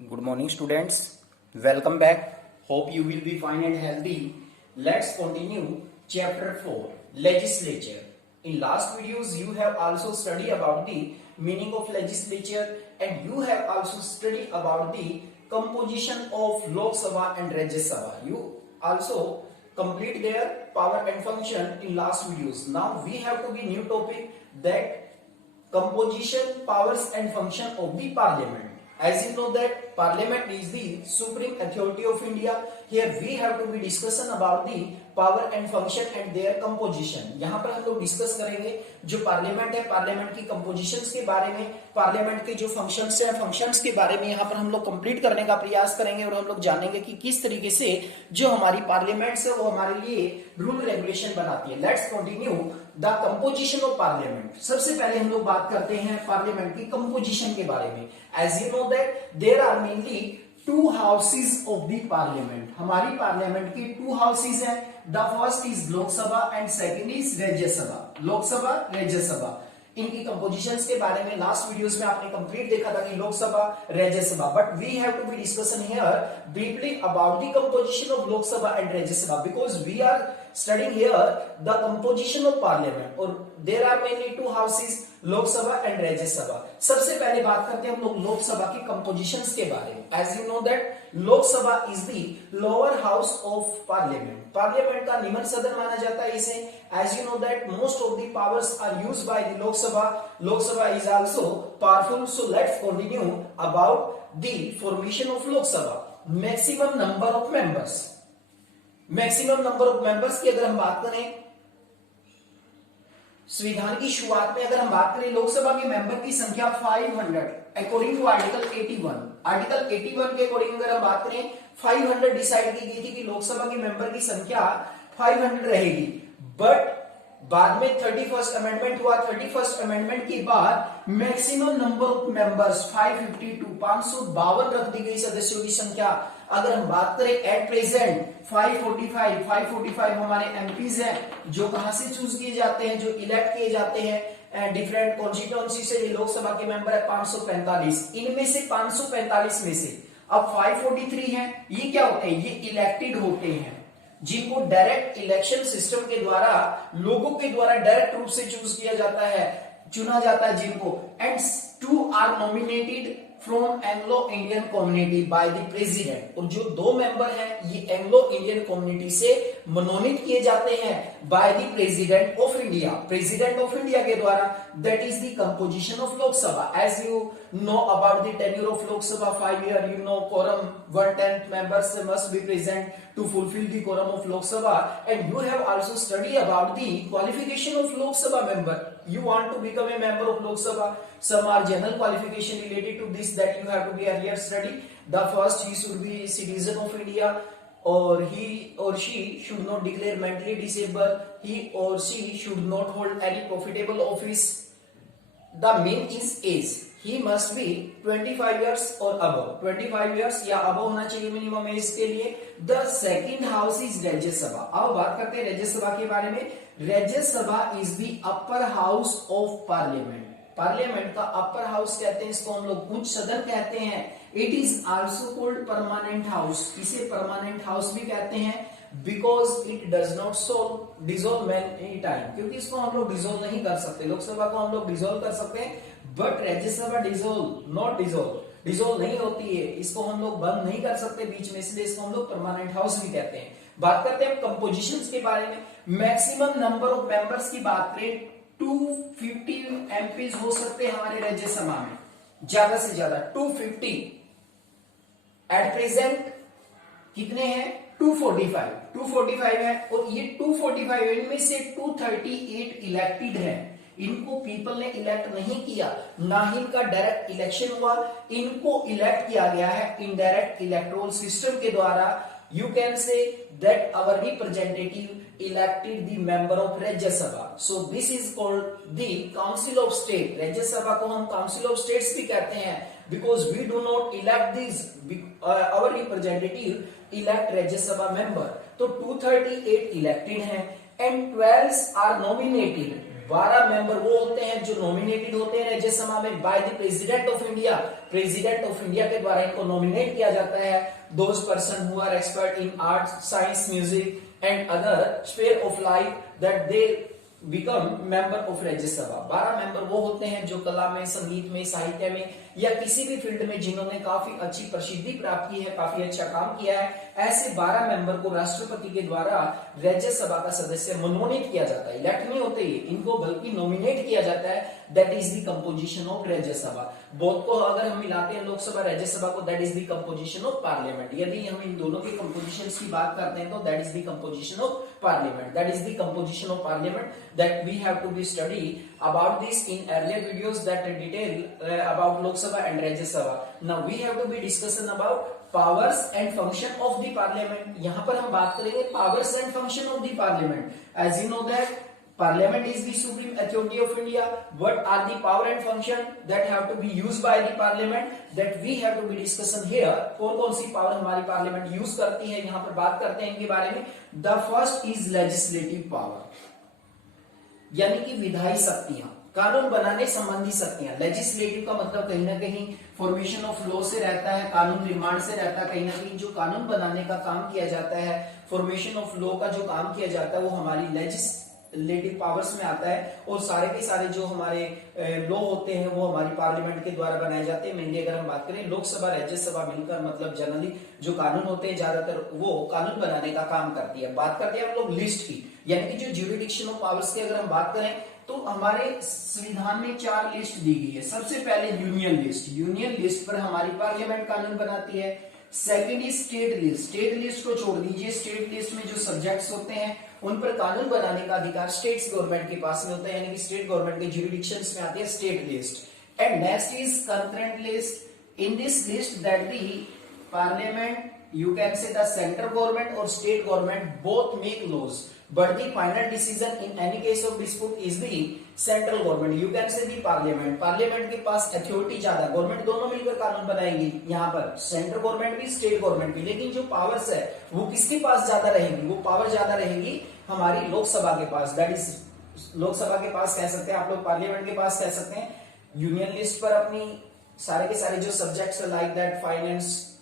Good morning, students. Welcome back. Hope you will be fine and healthy. Let's continue chapter 4, legislature. In last videos, you have also studied about the meaning of legislature and you have also studied about the composition of Lok Sabha and Rajya Sabha. You also complete their power and function in last videos. Now we have to be new topic, that composition, powers and function of the parliament. As you know that parliament is the supreme authority of India. Here we have to be discussion about the power and function and their composition. यहाँ पर हम लोग discuss करेंगे जो parliament है, parliament की compositions के बारे में, पार्लियामेंट के जो फंक्शंस है, फंक्शंस के बारे में यहाँ पर हम लोग कंप्लीट करने का प्रयास करेंगे और हम लोग जानेंगे कि किस तरीके से जो हमारी पार्लियामेंट है वो हमारे लिए रूल रेगुलेशन बनाती है. Let's continue the composition of parliament. सबसे पहले हम लोग बात करते हैं पार्लियामेंट की कंपोजिशन के बारे में. As you know that there are mainly two houses of the parliament. हमारी पार्लियामेंट की टू हाउसेज हैं. The first is Lok Sabha and second is Rajya Sabha. Lok Sabha, Rajya Sabha, इनकी कंपोजिशंस के बारे में लास्ट वीडियोस में आपने कंप्लीट देखा था कि Lok Sabha, Rajya Sabha. But we have to be discussion here briefly about the composition of Lok Sabha and Rajya Sabha because we are studying here the composition of parliament और there are mainly two houses, Lok Sabha and Rajya Sabha. सबसे पहले बात करते हैं हम लोग लोकसभा की कंपोजिशंस के बारे में. As you know that Lok Sabha is the lower house of parliament. Parliament का निम्न सदन माना जाता है इसे. As you know that most of the powers are used by the Lok Sabha. Lok Sabha is also powerful. So let's continue about the formation of Lok Sabha. Maximum number of members. Maximum number of members की अगर हम बात करें, संविधान की शुरुआत में अगर हम बात करें लोकसभा के मेंबर की संख्या 500 अकॉर्डिंग टू आर्टिकल 81. आर्टिकल 81 के अकॉर्डिंग अगर हम बात करें 500 डिसाइड की गई थी कि लोकसभा के मेंबर की संख्या 500 रहेगी. बट बाद में 31st अमेंडमेंट हुआ. 31st अमेंडमेंट के बाद मैक्सिमम नंबर ऑफ मेंबर्स 552 552 रख दी गई सदस्यों की संख्या. अगर हम बात करें एट प्रेजेंट 545 हमारे एमपीज हैं जो कहां से चूज किए जाते हैं, जो इलेक्ट किए जाते हैं डिफरेंट कॉन्स्टिट्यूएंसी से. ये लोकसभा के मेंबर है 545. इनमें से 545 में से अब 543 हैं. ये क्या होते हैं? ये इलेक्टेड होते हैं जिनको डायरेक्ट इलेक्शन सिस्टम के द्वारा लोगों के द्वारा डायरेक्ट रूप से चूज किया जाता है, चुना जाता है जिनको. And 2 are nominated from Anglo Indian community by the president. और जो 2 मेंबर हैं ये एंग्लो इंडियन कम्युनिटी से मनोनीत किए जाते हैं by the president of India. President of India के द्वारा. That is the composition of Lok Sabha. As you know about the tenure of Lok Sabha 5 year, you know quorum 1/10 members must be present to fulfill the quorum of Lok Sabha. And you have also studied about the qualification of Lok Sabha member. You want to become a member of Lok Sabha. Some are general qualification related to this that you have to be earlier studied. The first, he should be a citizen of India, or he or she should not declare mentally disabled. He or she should not hold any profitable office. The main is age. He must be 25 years or above. 25 years या above होना चाहिए minimum age के लिए. The second house is Rajya Sabha. अब बात करते हैं राज्यसभा के बारे में. Rajya Sabha is the upper house of parliament. Parliament का अपर हाउस कहते हैं इसको, हम लोग उच्च सदन कहते हैं. It is also called permanent house. इसे परमानेंट हाउस भी कहते हैं because it does not dissolve any time. क्योंकि इसको हम लोग डिसॉल्व नहीं कर सकते. लोकसभा को हम लोग डिसॉल्व कर सकते हैं बट राज्यसभा डिसॉल्व नहीं होती है. इसको हम लोग बंद नहीं कर सकते बीच में, इसलिए इसको हम लोग परमानेंट हाउस भी कहते हैं. बात करते हैं कंपोजिशंस के बारे में. मैक्सिमम नंबर ऑफ मेंबर्स की बात करें 250 एमपीज हो सकते हैं हमारे राज्यसभा में, ज्यादा से ज्यादा 250. एट प्रेजेंट कितने हैं? 245 है. और ये 245 इनमें से 238 इलेक्टेड है. इनको पीपल ने इलेक्ट नहीं किया, ना ही इनका डायरेक्ट इलेक्शन हुआ. इनको इलेक्ट किया गया है इनडायरेक्ट इलेक्टोरल सिस्टम के द्वारा. You can say that our representative elected the member of Rajya Sabha. So this is called the Council of State. Rajya Sabha को हम Council of States भी कहते हैं because we do not elect these our representative elect Rajya Sabha member. तो 238 elected हैं and 12 are nominated 12 member वो होते हैं जो नॉमिनेटेड होते हैं राज्यसभा में by the president of India. President of India के द्वारा इनको नॉमिनेट किया जाता है। Those person who are expert in art, science, music and other sphere of life that they become member of Rajya Sabha. 12 member वो होते हैं जो कला में, संगीत में, साहित्य में या किसी भी फील्ड में जिन्होंने काफी अच्छी प्रसिद्धि प्राप्त की है, काफी अच्छा काम किया है, ऐसे 12 मेंबर को राष्ट्रपति के द्वारा राज्यसभा का सदस्य मनोनीत किया जाता है। इलेक्ट नहीं होते इनको, बल्कि नॉमिनेट किया जाता है। That is the composition of Rajya Sabha. Both को अगर हम मिलाते हैं लोकसभा राज्यसभा को, that is the composition of parliament. यदि हम इन दोनों के कंपोजिशन की बात करते हैं तो that is the composition of parliament. That is the composition of parliament that we have to be study about this in earlier videos that detail about Lok Sabha and Rajya Sabha. Now we have to be discussion about powers and function of the parliament. यहाँ पर हम बात करेंगे powers and function of the parliament. As you know that parliament is the supreme authority of India. What are the power and function that have to be used by the parliament? That we have to be discussion here. कौन कौन सी power हमारी parliament use करती है, यहाँ पर बात करते हैं इनके बारे में। The first is legislative power, यानी कि विधायी शक्तियां, कानून बनाने संबंधी शक्तियां। लेजिस्लेटिव का मतलब कहीं ना कहीं फॉर्मेशन ऑफ लॉ से रहता है, कानून निर्माण से रहता है। कहीं ना कहीं जो कानून बनाने का काम किया जाता है, फॉर्मेशन ऑफ लॉ का जो काम किया जाता है, वो हमारी लेजिस्लेटिव पावर्स में आता है। और सारे के सारे जो हमारे लॉ होते हैं वो हमारी पार्लियामेंट के द्वारा बनाए जाते हैं। मेनली अगर हम बात करें लोकसभा राज्यसभा मिलकर, मतलब जनरली जो कानून होते हैं ज्यादातर वो कानून बनाने का काम करती है। बात करते हैं हम लोग लिस्ट की, यानी कि जो ज्यूरिडिक्शन ऑफ पावर्स की अगर हम बात करें तो हमारे संविधान में 4 लिस्ट दी गई है। सबसे पहले यूनियन लिस्ट। यूनियन लिस्ट पर हमारी पार्लियामेंट कानून बनाती है। Second is state list. State list को छोड़ दीजिए, स्टेट लिस्ट में जो सब्जेक्ट्स होते हैं उन पर कानून बनाने का अधिकार स्टेट्स गवर्नमेंट के पास में होता है, यानी कि स्टेट गवर्नमेंट के ज्यूरिडिक्शंस में आती है state list. And next is concurrent list. In this list that the parliament, you can say the central government or state government both make laws, but the final decision in any case of dispute is the central government. You can say the parliament. Parliament के पास authority ज्यादा, government दोनों मिलकर कानून बनाएंगी। यहाँ पर central government भी, state government भी, लेकिन जो पावर्स है वो किसके पास ज्यादा रहेगी? वो पावर ज्यादा रहेगी हमारी लोकसभा के पास। दैट इज लोकसभा के पास कह सकते हैं आप लोग, पार्लियामेंट के पास कह सकते हैं। यूनियन लिस्ट पर अपनी सारे के सारे जो सब्जेक्ट्स लाइक दैट फाइनेंस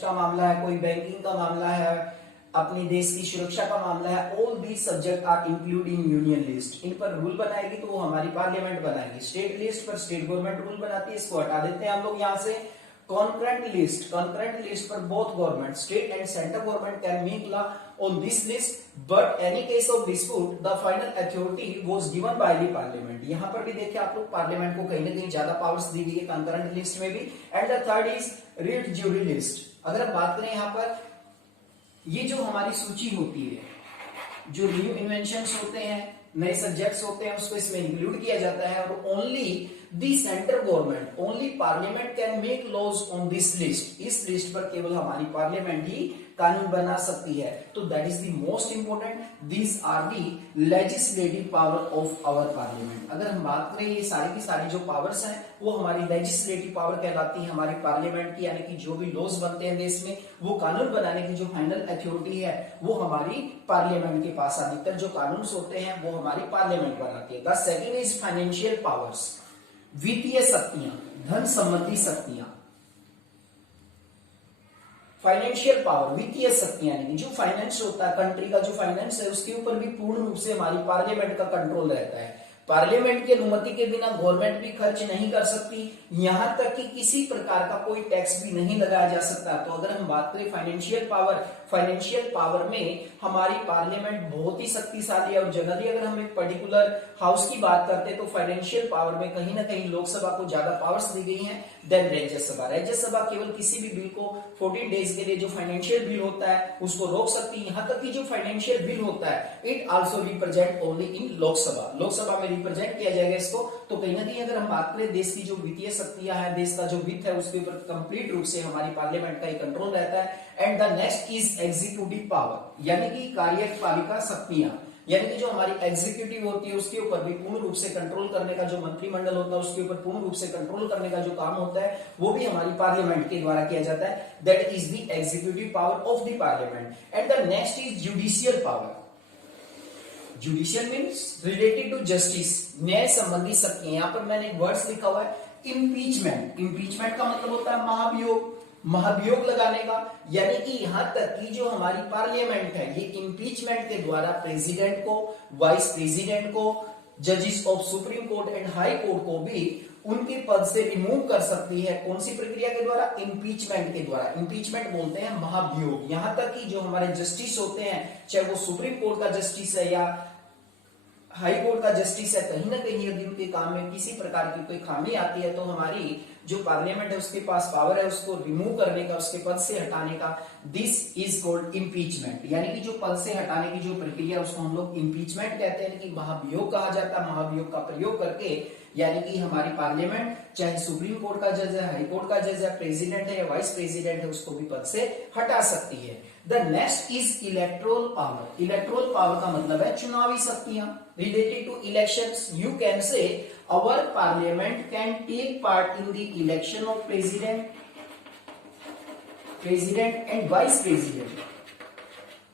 का मामला है, कोई बैंकिंग का मामला है, अपनी देश की सुरक्षा का मामला है, all these subject are include in union list. इन पर रूल बनाएगी तो वो हमारी पार्लियामेंट बनाएगी। स्टेट लिस्ट पर स्टेट गवर्नमेंट रूल बनाती है, इसको हटा देते हैं हम लोग यहाँ से। कॉन्करेंट लिस्ट, कॉन्करेंट लिस्ट पर both government, state and central government can make law on this list, but any case of dispute the final authority was given by the parliament. यहाँ पर भी देखिए आप लोग, पार्लियामेंट को कहीं ना कहीं ज्यादा पावर्स दी गई है कंकरेंट लिस्ट में भी। And the third is read jury list. अगर हम बात करें यहाँ पर, ये जो हमारी सूची होती है, जो न्यू इन्वेंशंस होते हैं, नए सब्जेक्ट्स होते हैं, उसको इसमें इंक्लूड किया जाता है। और only the central government, only parliament can make laws on this list. इस लिस्ट पर केवल हमारी पार्लियामेंट ही कानून बना सकती है। तो that is the most important, these are the legislative power of our parliament. अगर हम बात करें, ये सारी की सारी जो पावर्स हैं वो हमारी लेजिस्लेटिव पावर कहलाती है, हमारी पार्लियामेंट की, यानी कि जो भी लॉज बनते हैं देश में, वो कानून बनाने की जो फाइनल अथॉरिटी है वो हमारी पार्लियामेंट के पास। अधिकतर जो कानून होते हैं वो हमारी पार्लियामेंट बनाती है। The second is financial powers, वित्तीय शक्तियां, धन संबंधी शक्तियां। फाइनेंशियल पावर, वित्तीय शक्तियां, यानी जो फाइनेंस होता है, कंट्री का जो फाइनेंस है उसके ऊपर भी पूर्ण रूप से हमारी पार्लियामेंट का कंट्रोल रहता है। पार्लियामेंट की अनुमति के बिना गवर्नमेंट भी खर्च नहीं कर सकती, यहां तक कि किसी प्रकार का कोई टैक्स भी नहीं लगाया जा सकता। तो अगर हम बात करें फाइनेंशियल पावर, फाइनेंशियल पावर में हमारी पार्लियामेंट बहुत ही शक्तिशाली है। और जनरली अगर हम एक पर्टिकुलर हाउस की बात करते हैं तो फाइनेंशियल पावर में कहीं ना कहीं लोकसभा को ज्यादा पावर्स दी गई हैं देन राज्यसभा। राज्यसभा केवल किसी भी बिल को 14 डेज के लिए, जो फाइनेंशियल बिल होता है उसको रोक सकती है। यहां तक कि जो फाइनेंशियल बिल होता है it also represent only in Lok Sabha, Lok Sabha में रिप्रेजेंट किया जाएगा इसको। तो कहीं ना कहीं अगर हम बात करें देश की जो वित्तीय शक्तियां हैं, देश का जो वित्त है, उसके ऊपर कंप्लीट रूप से हमारी पार्लियामेंट का ही कंट्रोल रहता है। And the next is executive power, यानी कि कार्यपालिका शक्तियां, यानी कि जो हमारी एग्जीक्यूटिव होती है उसके ऊपर भी पूर्ण रूप से कंट्रोल करने का, जो मंत्रिमंडल होता है उसके ऊपर पूर्ण रूप से कंट्रोल करने का जो काम होता है वो भी हमारी पार्लियामेंट के द्वारा किया जाता है। That is the executive power of the parliament. And the next is judicial power. Judicial means related to justice, न्याय संबंधी शक्तियां। यहाँ पर मैंने एक वर्ड्स लिखा हुआ है इम्पीचमेंट। इम्पीचमेंट का मतलब होता है महाभियोग, महाभियोग लगाने का। यानी कि यहां तक कि जो हमारी पार्लियामेंट है ये इम्पीचमेंट के द्वारा प्रेसिडेंट को, वाइस प्रेसिडेंट को, जजेस of supreme court and high court को भी उनके पद से रिमूव कर सकती है। कौन सी प्रक्रिया के द्वारा? इम्पीचमेंट के द्वारा। इम्पीचमेंट बोलते हैं महाभियोग। यहां तक कि जो हमारे जस्टिस होते हैं, चाहे वो सुप्रीम कोर्ट का जस्टिस है या हाई कोर्ट का जस्टिस है, कहीं ना कहीं यदि उनके काम में किसी प्रकार की कोई खामी आती है तो हमारी जो पार्लियामेंट है उसके पास पावर है उसको रिमूव करने का, उसके पद से हटाने का। This is called impeachment. यानी कि जो पद से हटाने की जो प्रक्रिया उसको हम लोग इम्पीचमेंट कहते हैं, कि महाभियोग कहा जाता है। महाभियोग का प्रयोग करके यानी कि हमारी पार्लियामेंट चाहे सुप्रीम कोर्ट का जज है, हाई कोर्ट का जज है, प्रेसिडेंट है या वाइस प्रेसिडेंट है, उसको भी पद से हटा सकती है। The next is electoral power. Electoral power का मतलब है चुनावी शक्तियां। Related to elections you can say our parliament can take part in the election of president and vice president.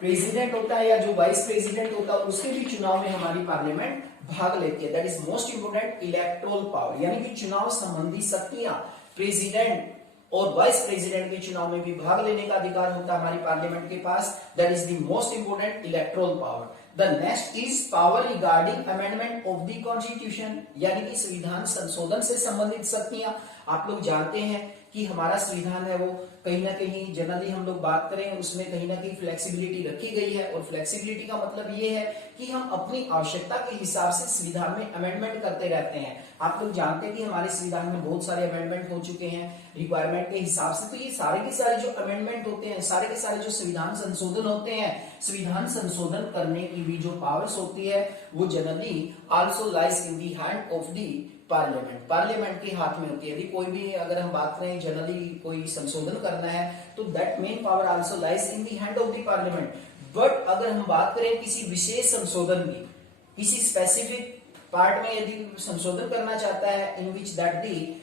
President होता है या जो वाइस प्रेसिडेंट होता है उसके भी चुनाव में हमारी पार्लियामेंट भाग लेती है। That is most important electoral power. यानी कि चुनाव संबंधी शक्तियां प्रेसिडेंट और वाइस प्रेसिडेंट के चुनाव में भी भाग लेने का अधिकार होता है हमारी पार्लियामेंट के पास। That is the most important electoral power. The next is power regarding amendment of the constitution. यानी कि संविधान संशोधन से संबंधित शक्तियां। आप लोग जानते हैं कि हमारा संविधान है वो कहीं ना कहीं जनरली हम लोग बात करें उसमें कहीं ना कहीं फ्लेक्सिबिलिटी रखी गई है। और फ्लेक्सिबिलिटी का मतलब ये है कि हम अपनी आवश्यकता के हिसाब से संविधान में अमेंडमेंट करते रहते हैं। आप लोग जानते हैं कि हमारे संविधान में बहुत सारे अमेंडमेंट हो चुके हैं रिक्वायरमेंट के हिसाब से। तो ये सारे के सारे जो अमेंडमेंट होते हैं, सारे के सारे जो संविधान संशोधन होते हैं, संविधान संशोधन करने की भी जो पावर्स होती है वो generally also lies in the hand of the parliament. Parliament के हाथ में होती है। यदि कोई भी अगर हम बात करें जनरली कोई संशोधन करना है तो that main power also lies in the hand of the parliament. But अगर हम बात करें किसी विशेष संशोधन की, किसी स्पेसिफिक पार्ट में यदि संशोधन करना चाहता है in which that the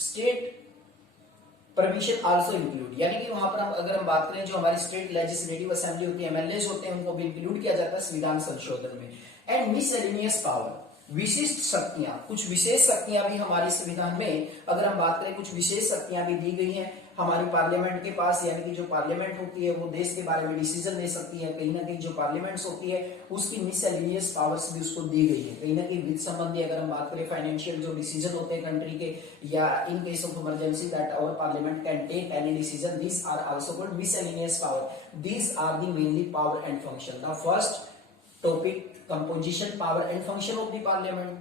state permission also include. यानी कि वहां पर अगर हम बात करें जो हमारी स्टेट लेजिस्लेटिव असेंबली होती है, एमएलए होते हैं, उनको भी इंक्लूड किया जाता है संविधान संशोधन में। एंड मिसलेनियस पावर, विशिष्ट शक्तियां, कुछ विशेष शक्तियां भी हमारे संविधान में अगर हम बात करें कुछ विशेष शक्तियां भी दी गई हैं हमारी पार्लियामेंट के पास। यानी कि जो पार्लियामेंट होती है वो देश के बारे में डिसीजन ले सकती है। कहीं ना कहीं जो पार्लियामेंट्स होती है उसकी मिसलेनियस पावर्स भी उसको दी गई है। कहीं ना कहीं वित्त संबंधी अगर हम बात करें फाइनेंशियल जो डिसीजन होते हैं कंट्री के, या in case of emergency that our parliament can take any decision, this are also called miscellaneous power. These are the mainly power and function. The first topic composition, power and function of the parliament.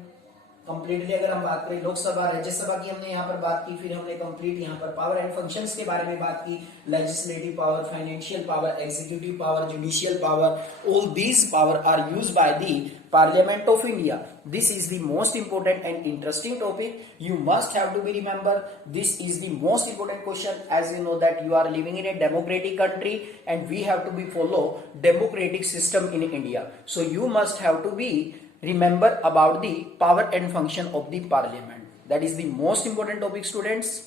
Completely अगर हम बात करें लोकसभा राज्यसभा की हमने यहाँ पर बात की, फिर हमने कंप्लीट यहाँ पर पावर एंड फंक्शंस के बारे में बात की। Legislative power, financial power, executive power, judicial power, all these power are used by the Parliament of India. This is the most important and interesting topic. You must have to be remember. This is the most important question, as you know that you are living in a democratic country and we have to be follow democratic system in India. So you must have to be remember about the power and function of the parliament. That is the most important topic, students.